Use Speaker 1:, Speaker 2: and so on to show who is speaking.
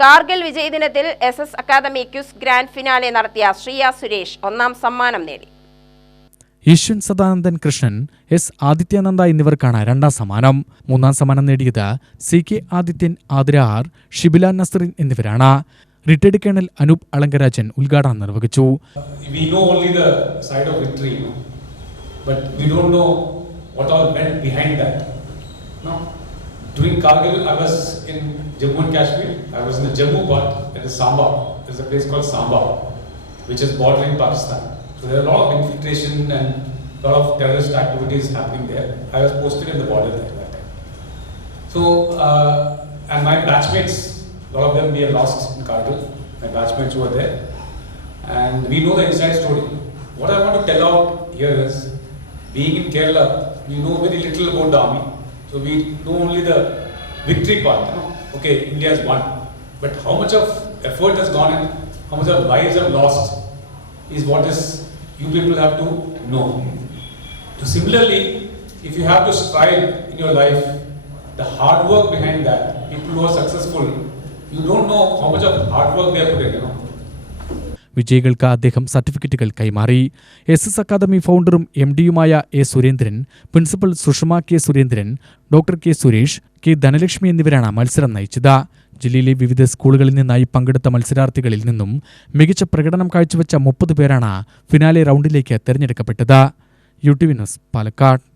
Speaker 1: Kargil വിജയദിനത്തിൽ S S academy quiz grand finale നടത്തിയ ശ്രീയ സുരേഷ് ഒന്നാം സമ്മാനം നേടി
Speaker 2: യശ്വൻ സദാനന്ദൻ കൃഷ്ണൻ എസ് ആദിത്യാനന്ദ എന്നിവർക്കാണ് രണ്ടാം സമ്മാനം മൂന്നാം സമ്മാനം നേടിയത് സി കെ ആദിത്യൻ ആതിരാർ ഷിബില നസറിൻ എന്നിവരാണ് റിട്ടയർഡ് കേണൽ അനൂപ് അളങ്കരാജൻ ഉദ്ഘാടനം നിർവഹിച്ചു
Speaker 3: we know only the side of victory, you know, but we don't know what all went behind that. No? During Kargil, I was in Jammu and Kashmir. I was in the Jammu part, at the Samba. There's a place called Samba, which is bordering Pakistan. So there are a lot of infiltration and a lot of terrorist activities happening there. I was posted in the border there that time. So, uh, and my batchmates, a lot of them we are lost in Kargil. My batchmates were there and we know the inside story. What I want to tell out here is, being in Kerala, we know very little about the army. So we know only the victory part. You know? Okay, India has won, but how much of effort has gone in, how much of lives have lost, is what is you people have to know. So similarly, if you have to strive in your life, the hard work behind that, people who are successful, you don't know how much of hard work they have put in. You know.
Speaker 2: വിജയികൾക്ക് അദ്ദേഹം സർട്ടിഫിക്കറ്റുകൾ കൈമാറി. S S academy ഫൗണ്ടറും M ഡിയുമായ A Surendran principal Sushama K Surendran doctor K Suresh K Dhanalakshmi എന്നിവരാണ് മത്സരം നയിച്ചത്. ജില്ലയിലെ വിവിധ സ്കൂളുകളിൽ നിന്നായി പങ്കെടുത്ത മത്സരാർത്ഥികളിൽ നിന്നും മികച്ച പ്രകടനം കാഴ്ചവെച്ച മുപ്പത് പേരാണ് ഫിനാലെ റൗണ്ടിലേക്ക് തെരഞ്ഞെടുക്കപ്പെട്ടത്. U T news Palakkad.